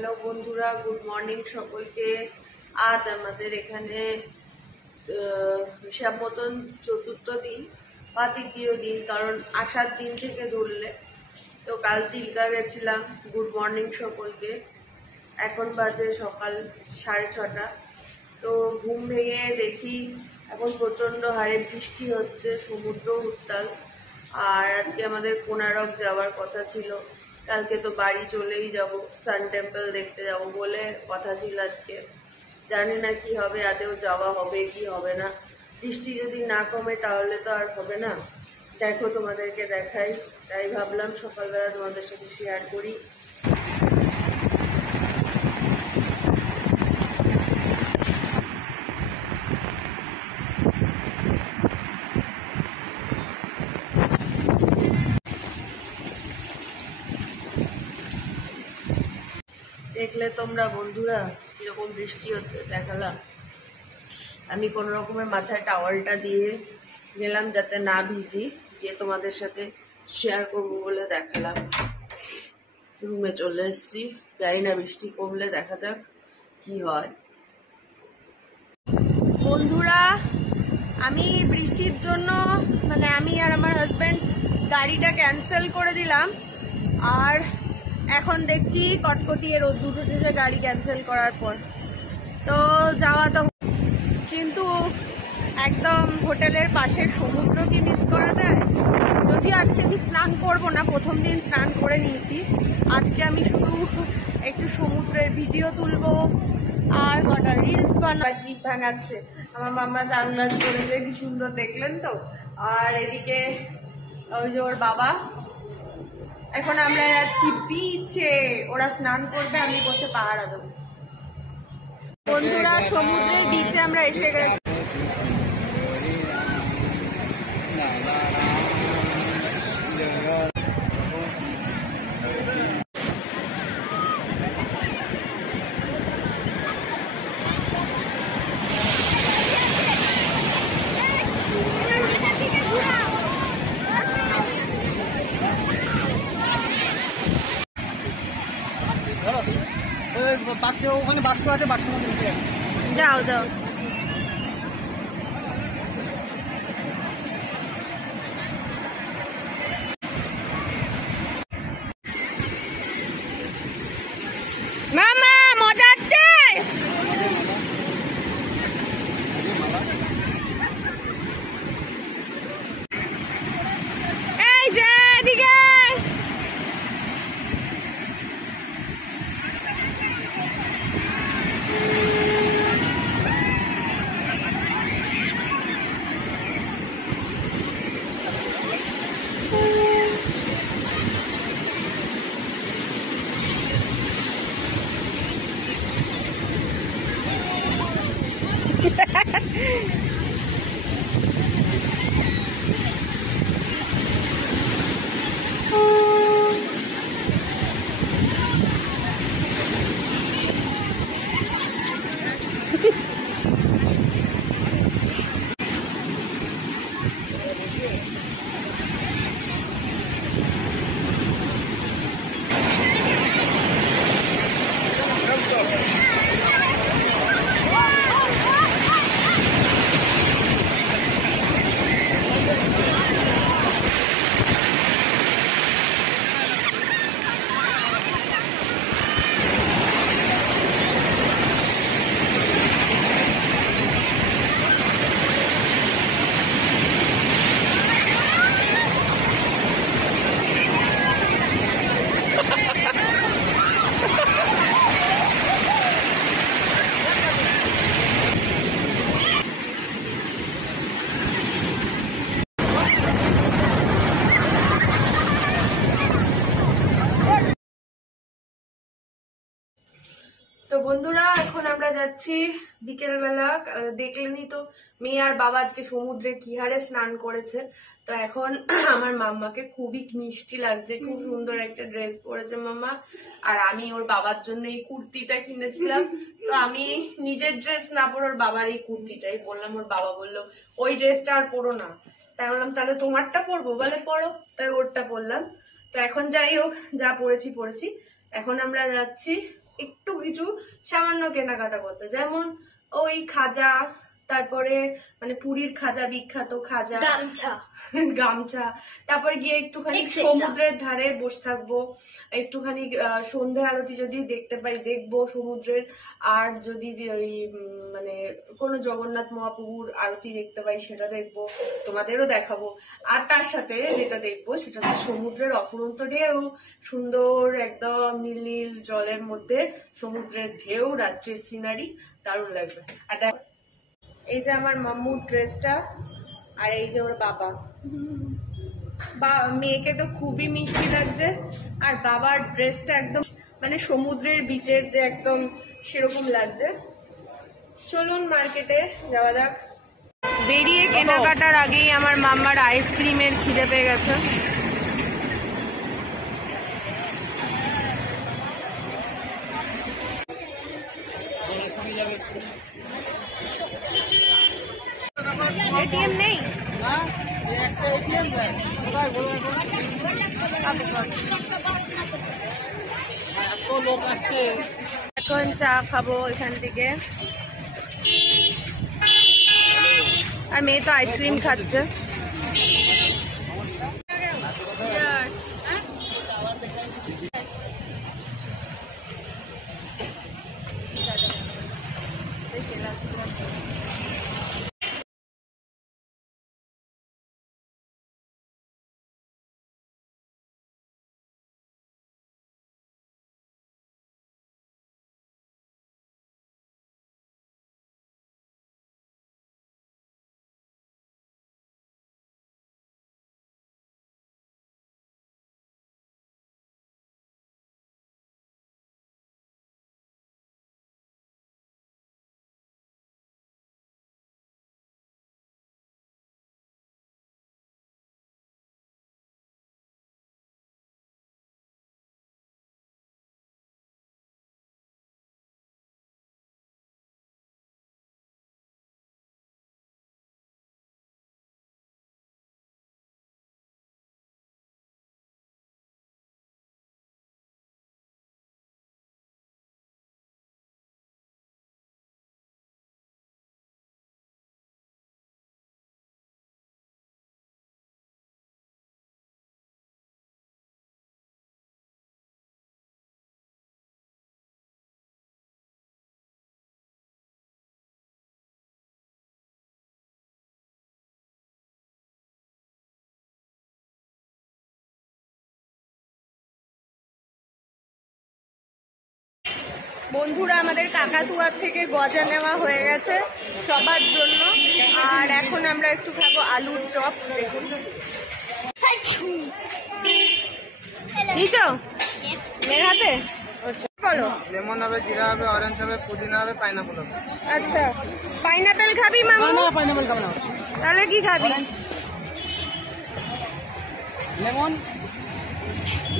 Hello বন্ধুরা, good morning সকলকে। আজ আমাদের এখানে হিসাব মতন চতুর্থ দিন বা তৃতীয় দিন, কারণ আসার দিন থেকে ধরলে তো কাল চিল্কা গেছিলাম। গুড মর্নিং সকলকে। এখন বাজে সকাল 6:30। তো ঘুম ভেঙে দেখি এখন প্রচণ্ড হারে বৃষ্টি হচ্ছে, সমুদ্র উত্তাল। আর আজকে আমাদের কোনারক যাওয়ার কথা ছিল, কালকে তো বাড়ি চলেই যাব, সান টেম্পল দেখতে যাব বলে কথা ছিল আজকে। জানি না কি হবে, আদেও যাওয়া হবে কি হবে না। বৃষ্টি যদি না কমে তাহলে তো আর হবে না। দেখো তোমাদেরকে দেখাই, তাই ভাবলাম সকালবেলা তোমাদের সাথে শেয়ার করি। দেখলে তোমরা বন্ধুরা কিরকম বৃষ্টি হচ্ছে, দেখালাম। আমি কোনো রকমের মাথায় টাওয়ালটা দিয়ে গেলাম যাতে না ভিজি, গিয়ে তোমাদের সাথে শেয়ার করবো বলে দেখালাম। রুমে চলে এসেছি, জানি না বৃষ্টি কমলে দেখা যাক কি হয়। বন্ধুরা, আমি বৃষ্টির জন্য আমি আর আমার হাজব্যান্ড গাড়িটা ক্যান্সেল করে দিলাম। আর এখন দেখছি কটকটিয়ে রোদ্দুর উঠেছে গাড়ি ক্যান্সেল করার পর। তো যাওয়া তো, কিন্তু একদম হোটেলের পাশের সমুদ্র কি মিস করা যায়? যদিও আজকে আমি স্নান করব না, প্রথম দিন স্নান করে নিয়েছি। আজকে আমি শুধু একটু সমুদ্রের ভিডিও তুলবো আর কটা রিলস বানাবো। জিভ ভাঙাচ্ছে আমার মাম্মা, সানগ্লাস করেছে, কি সুন্দর দেখলেন তো। আর এদিকে ওই যে ওর বাবা। এখন আমরা যাচ্ছি বিচে, ওরা স্নান করবে, আমি বসে পাহারা দেবো। বন্ধুরা, সমুদ্রের বিচে আমরা এসে গেছি। ওখানে বাক্স আছে, বাক্সের মধ্যে যাও যাও। মামা মজা হচ্ছে। এই যে এদিকে তো বন্ধুরা, এখন আমরা যাচ্ছি বিকেলবেলা। দেখলেনই তো মেয়ে আর বাবা আজকে সমুদ্রে কি হারে স্নান করেছে। তো এখন আমার মাম্মাকে খুবই মিষ্টি লাগছে, খুব সুন্দর একটা ড্রেস পরেছে মাম্মা। আর আমি ওর বাবার জন্য এই কুর্তিটা কিনেছিলাম। তো আমি নিজের ড্রেস না পরে ওর বাবার এই কুর্তিটাই পরলাম। ওর বাবা বললো ওই ড্রেসটা আর পরো না। তাই বললাম তাহলে তোমারটা পরবো, বলে পরো, তাই ওরটা পরলাম। তো এখন যাই হোক, যা পরেছি। এখন আমরা যাচ্ছি একটু কিছু সামান্য কেনাকাটা করতে, যেমন ওই খাজা, তারপরে মানে পুরীর খাজা, বিখ্যাত খাজা, গামছা, তারপর গিয়ে একটুখানি সমুদ্রের ধারে বসে থাকবো, একটুখানি সন্ধে আরতি যদি দেখতে পাই দেখবো সমুদ্রের, আর যদি ওই মানে কোনো জগন্নাথ মহাপ্রভুর আরতি দেখতে পাই সেটা দেখবো, তোমাদেরও দেখাবো। আর তার সাথে যেটা দেখবো সেটা হচ্ছে সমুদ্রের অফুরন্ত ঢেউ, সুন্দর একদম নীল নীল জলের মধ্যে সমুদ্রের ঢেউ, রাত্রির সিনারি, দারুণ লাগবে। আর এই যে আমার মাম্মুর ড্রেসটা, আর এই যে ওর বাবা, মেয়েকে তো খুবই মিষ্টি লাগছে, আর বাবার ড্রেসটা একদম মানে সমুদ্রের বিচের যে একদম সেরকম লাগছে। চলুন মার্কেটে যাওয়া যাক। বেরিয়ে কেনাকাটার আগেই আমার মাম্মার আইসক্রিমের খিদে পেয়ে গেছে। এটিএম নেই, এখন চা খাবো এখান থেকে, আর মেয়ে তো আইসক্রিম খাচ্ছে। বন্ধুরা, আমাদের কাকাতুয়ার থেকে গজা নেওয়া হয়ে গেছে সবার জন্য, আর এখন আমরা একটু খাবো আলুর চপ। দেখুন নিচো মেয়ের হাতে বলো, লেমন হবে, জিরা হবে, অরেঞ্জ হবে, পুদিনা হবে, পাইনাপল হবে। আচ্ছা, পাইনাপেল খাবি মামু? পাইনাপল খাবে না। তাহলে কি খাবি? লেমন,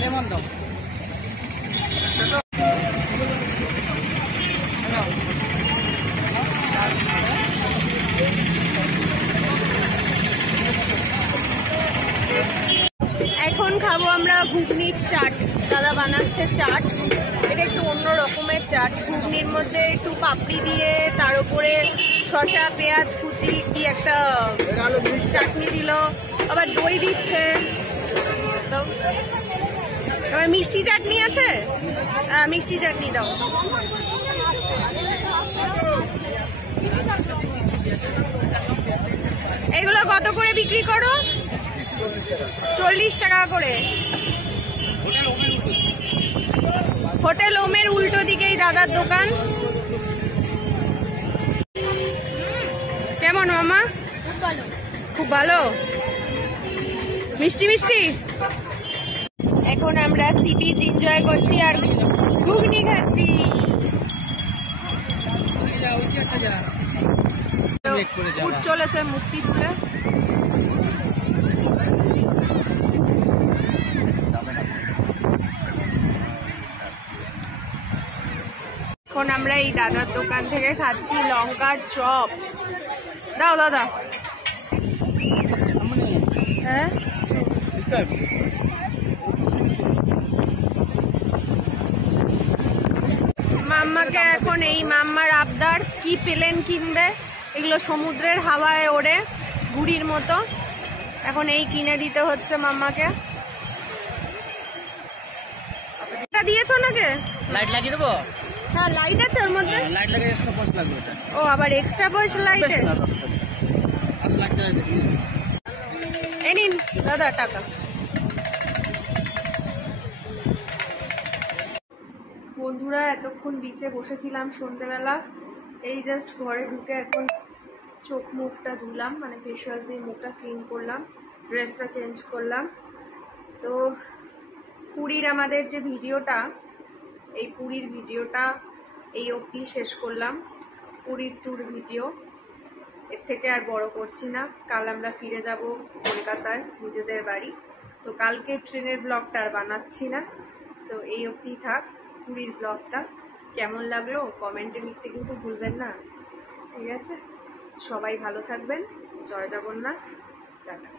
লেমন দাও। এখন খাবো আমরা ঘুগনির চাট। দাদা বানাচ্ছে চাট, এটা একটু অন্য রকমের চাট। ঘুগনির মধ্যে একটু পাপড়ি দিয়ে, তার উপরে শসা, পেঁয়াজ কুচি কি একটা চাটনি দিল, আবার দই দিচ্ছে। আবার মিষ্টি চাটনি আছে, মিষ্টি চাটনি দাও। এগুলো কত করে বিক্রি করো? 40 টাকা করে। হোটেল ওমের উল্টো দিকেই দাদার দোকান। কেমন মামা? খুব ভালো, মিষ্টি মিষ্টি। এখন আমরা সি বিচ এনজয় করছি আর ঘুগনি খাচ্ছি। চলেছে মুক্তি তুলে। এখন আমরা এই দাদার দোকান থেকে খাচ্ছি লঙ্কার চপ। দাও দাদা। হ্যাঁ, মাম্মাকে এখন এই মাম্মার আবদার কি প্লেন কিনবে, এগুলো সমুদ্রের হাওয়ায় ওড়ে ঘুড়ির মতো, এখন এই কিনে দিতে হচ্ছে মাম্মাকে। এটা দিয়েছো নাকি? লাইট লাগিয়ে দেবো? হ্যাঁ লাইট আছে ওর মধ্যে। লাইট লাগিয়ে এক্সট্রা পয়সা লাগবে এটা। ও আবার এক্সট্রা পয়সা লাইটে? 5 লাখ টাকা দিচ্ছি। এই নিন দাদা টাকা। বন্ধুরা এতক্ষণ বিচে বসেছিলাম সন্ধ্যেবেলা, এই জাস্ট ঘরে ঢুকে এখন চোখ মুখটা ধুলাম, মানে ফেস ওয়াশ দিয়ে মুখটা ক্লিন করলাম, ড্রেসটা চেঞ্জ করলাম। তো পুরীর আমাদের যে ভিডিওটা, এই পুরীর ভিডিওটা এই অবধি শেষ করলাম, পুরীর ট্যুর ভিডিও। এর থেকে আর বড় করছি না। কাল আমরা ফিরে যাব কলকাতায় নিজেদের বাড়ি, তো কালকে ট্রেনের ব্লগটা আর বানাচ্ছি না। তো এই অবধি থাক পুরীর ব্লগটা। কেমন লাগলো কমেন্টে লিখতে কিন্তু ভুলবেন না, ঠিক আছে? সবাই ভালো থাকবেন। জয় জগন্নাথ, টাটা।